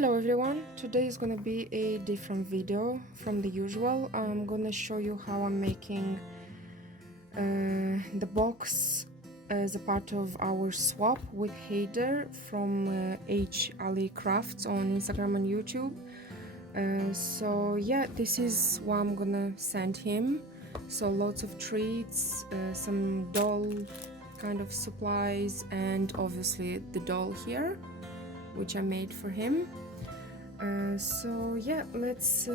Hello everyone, today is gonna be a different video from the usual. I'm gonna show you how I'm making the box as a part of our swap with Haider from H Ali Crafts on Instagram and YouTube. So yeah, this is what I'm gonna send him. So lots of treats, some doll kind of supplies, and obviously the doll here, which I made for him. So yeah, let's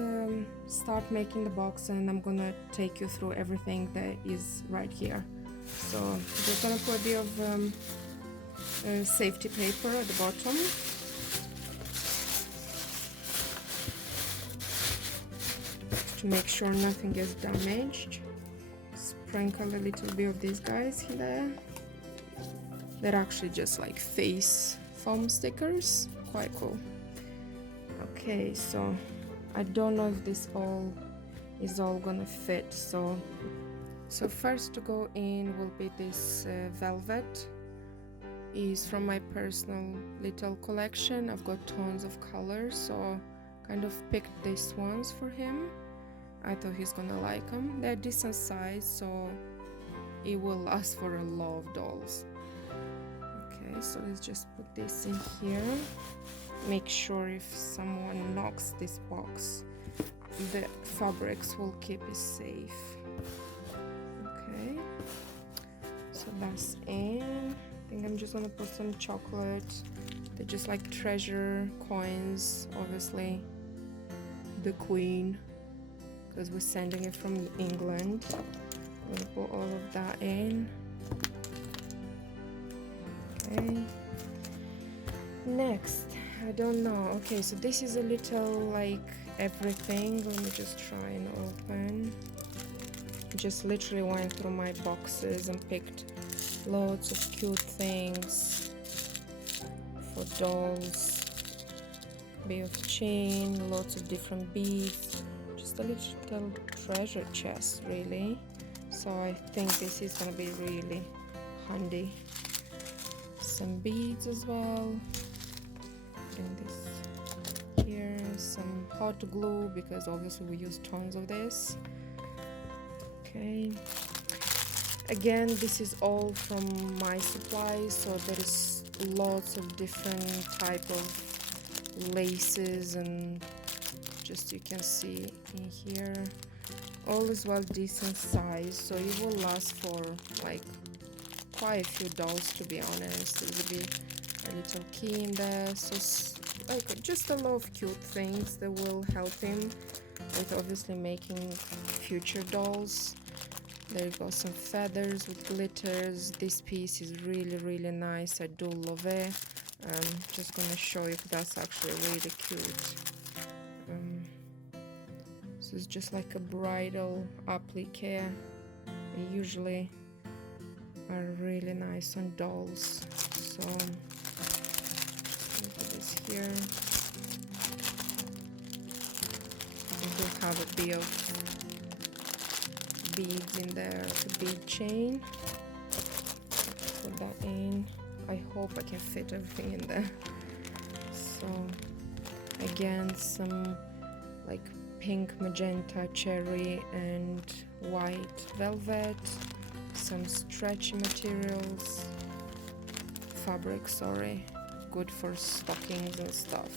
start making the box, and I'm gonna take you through everything that is right here. So just gonna put a bit of safety paper at the bottom. To make sure nothing gets damaged. Sprinkle a little bit of these guys there. They're actually just like face foam stickers, quite cool. Okay, so I don't know if this is all gonna fit, so first to go in will be this velvet. Is from my personal little collection. I've got tons of colors, so kind of picked these ones for him. I thought he's gonna like them. They're decent size, so it will last for a lot of dolls. Okay, so let's just put this in here. Make sure if someone knocks this box, the fabrics will keep it safe. Okay, so that's in. I think I'm just gonna put some chocolate. They're just like treasure coins, obviously. The Queen, because we're sending it from England. I'm gonna put all of that in. Okay. Next, I don't know. Okay, so this is a little like everything. Let me just try and open. Just literally went through my boxes and picked lots of cute things for dolls. Bit of chain, lots of different beads. Just a little treasure chest, really. So I think this is gonna be really handy. Some beads as well. Putting this here. Some hot glue, because obviously we use tons of this. Okay. Again, this is all from my supplies, so there is lots of different type of laces, and just you can see in here, all is well decent size, so it will last for like quite a few dolls, to be honest. There will be a little key in there, so like just a lot of cute things that will help him with obviously making future dolls. There you go, some feathers with glitters. This piece is really nice. I do love it. Just gonna show you, that's actually really cute. So it's just like a bridal applique. They usually are really nice on dolls. So look at this here. We do have a bit of beads in there, the bead chain. Put that in. I hope I can fit everything in there. So again, some like pink, magenta, cherry and white velvet, some stretchy materials, fabric, sorry, good for stockings and stuff.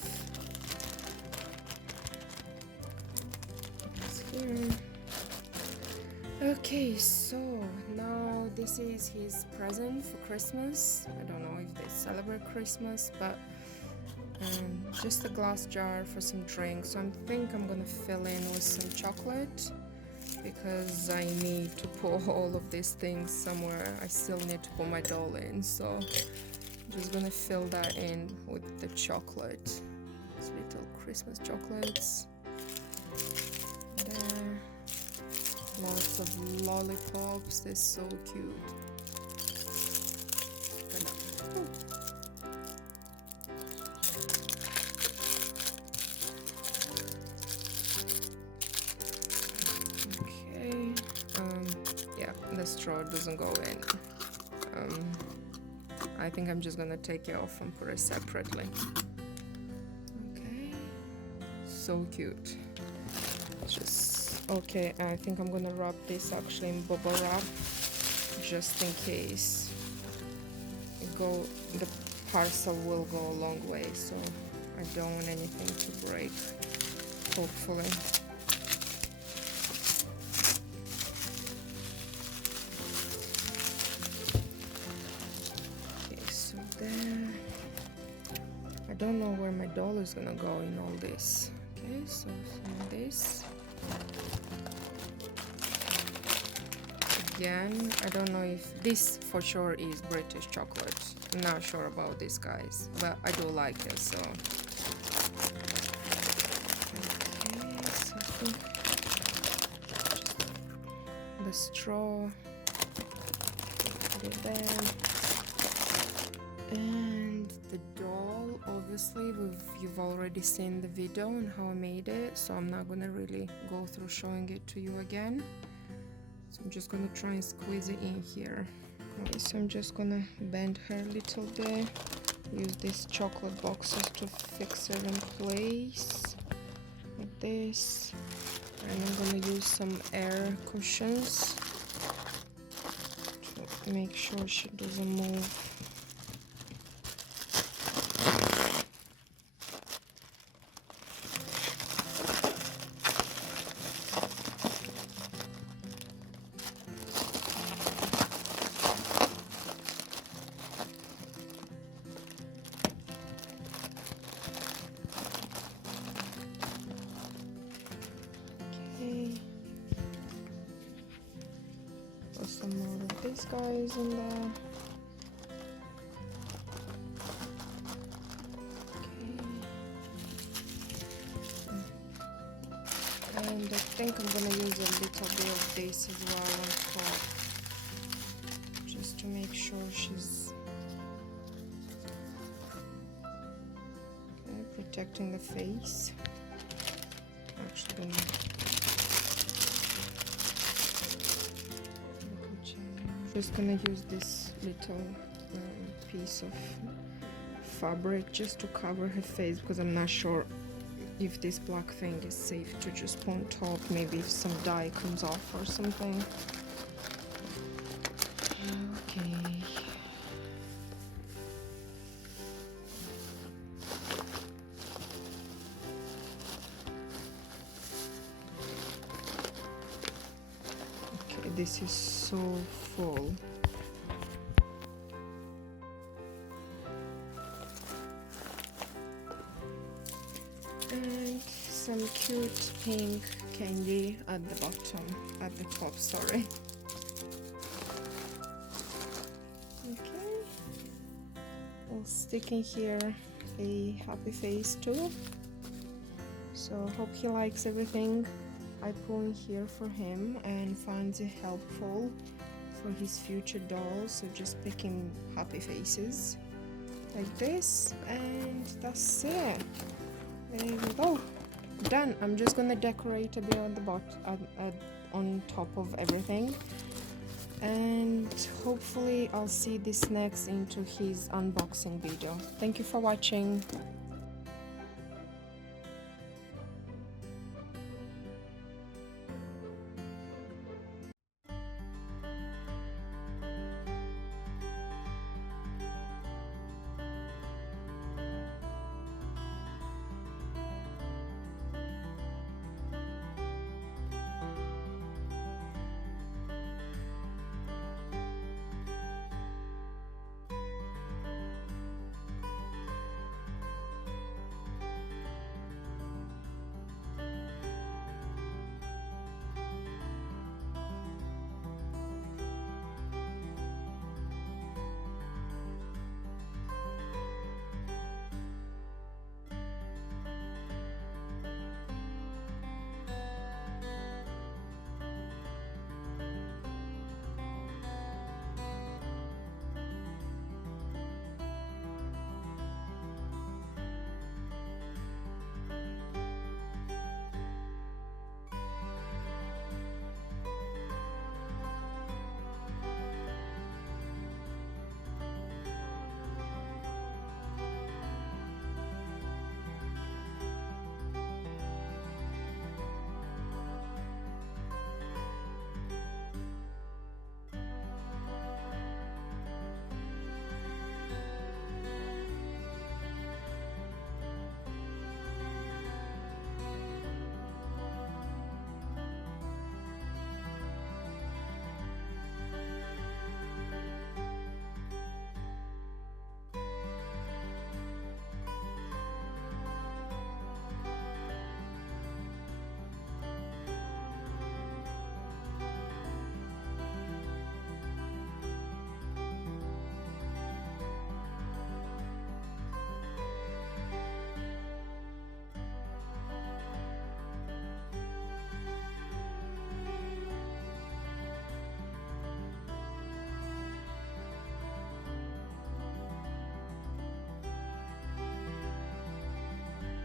It's here. Okay, so now this is his present for Christmas. I don't know if they celebrate Christmas, but just a glass jar for some drinks. So I think I'm gonna fill in with some chocolate, because I need to put all of these things somewhere. I still need to put my doll in, so I'm just gonna fill that in with the chocolate. These little Christmas chocolates. There. Lots of lollipops, they're so cute. Okay, yeah, the straw doesn't go in. I think I'm just gonna take it off and put it separately. Okay. so cute. Just okay, I think I'm gonna wrap this actually in bubble wrap just in case the parcel will go a long way, so I don't want anything to break, hopefully. Okay, so there. I don't know where my doll is gonna go in all this. Okay, so this. Again, I don't know if this for sure is British chocolate. I'm not sure about this, guys, but I do like it, so. Okay, so I think just the straw, put it there. And the doll, obviously, you've already seen the video on how I made it, so I'm not gonna really go through showing it to you again. So I'm just gonna try and squeeze it in here. Okay, so I'm just gonna bend her a little bit. Use these chocolate boxes to fix her in place, like this. And I'm gonna use some air cushions to make sure she doesn't move. Put some more of these guys in there. Okay. And I think I'm gonna use a little bit of this as well on top, just to make sure she's okay, protecting the face. Actually, just gonna use this little piece of fabric just to cover her face, because I'm not sure if this black thing is safe to just put on top, maybe if some dye comes off or something. Okay. Okay, this is so full. And some cute pink candy at the bottom, at the top, sorry. Okay, I'll stick in here a happy face too. So hope he likes everything I put in here for him and finds it helpful for his future dolls. So just picking happy faces like this, and that's it. There we go, done. I'm just gonna decorate a bit on the on top of everything, and hopefully I'll see this next into his unboxing video. Thank you for watching.